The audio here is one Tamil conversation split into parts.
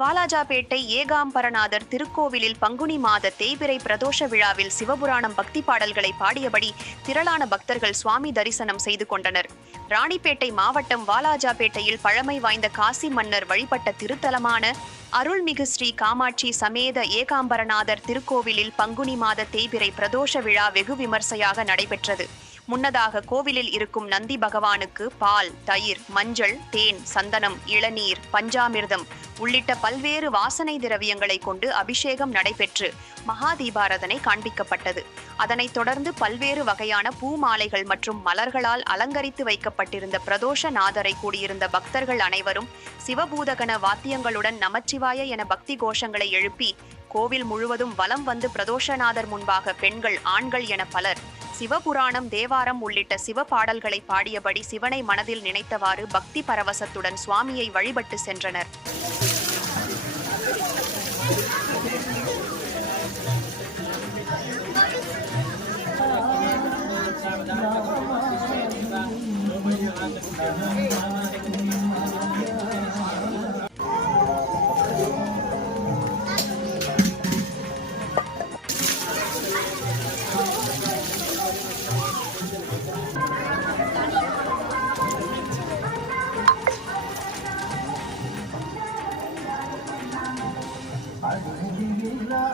வாலாஜாபேட்டை ஏகாம்பரநாதர் திருக்கோவிலில் பங்குனி மாத தேய்பிறை பிரதோஷ விழாவில் சிவபுராணம் பக்தி பாடல்களை பாடியபடி திரளான பக்தர்கள் சுவாமி தரிசனம் செய்து கொண்டனர். ராணிப்பேட்டை மாவட்டம் வாலாஜாபேட்டையில் பழமை வாய்ந்த காசி மன்னர் வழிபட்ட திருத்தலமான அருள்மிகு ஸ்ரீ காமாட்சி சமேத ஏகாம்பரநாதர் திருக்கோவிலில் பங்குனி மாத தேய்பிறை பிரதோஷ விழா வெகு விமர்சையாக நடைபெற்றது. முன்னதாக கோவிலில் இருக்கும் நந்தி பகவானுக்கு பால், தயிர், மஞ்சள், தேன், சந்தனம், இளநீர், பஞ்சாமிர்தம் உள்ளிட்ட பல்வேறு வாசனை திரவியங்களை கொண்டு அபிஷேகம் நடைபெற்று மகா தீபாராதனை காண்பிக்கப்பட்டது. அதனைத் தொடர்ந்து பல்வேறு வகையான பூ மாலைகள் மற்றும் மலர்களால் அலங்கரித்து வைக்கப்பட்டிருந்த பிரதோஷ நாதரை கூடியிருந்த பக்தர்கள் அனைவரும் சிவபூதகண வாத்தியங்களுடன் நமச்சிவாய என பக்தி கோஷங்களை எழுப்பி கோவில் முழுவதும் வலம் வந்து பிரதோஷநாதர் முன்பாக பெண்கள், ஆண்கள் என பலர் சிவபுராணம், தேவாரம் உள்ளிட்ட சிவ பாடல்களை பாடியபடி சிவனை மனதில் நினைத்தவாறு பக்தி பரவசத்துடன் சுவாமியை வழிபட்டு சென்றனர்.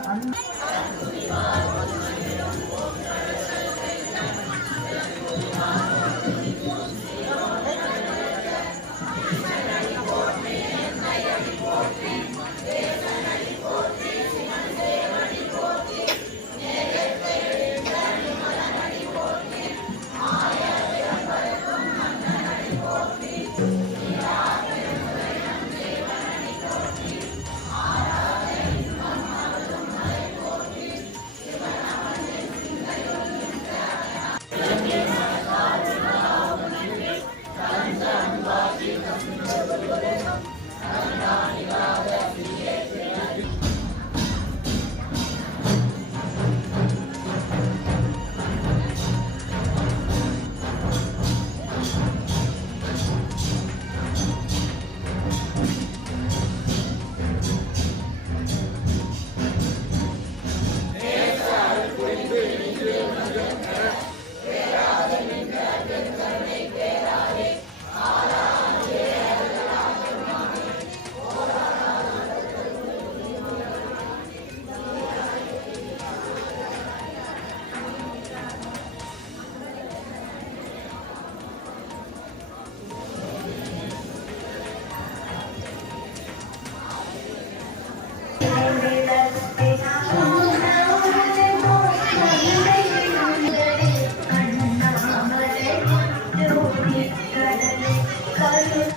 அடியில்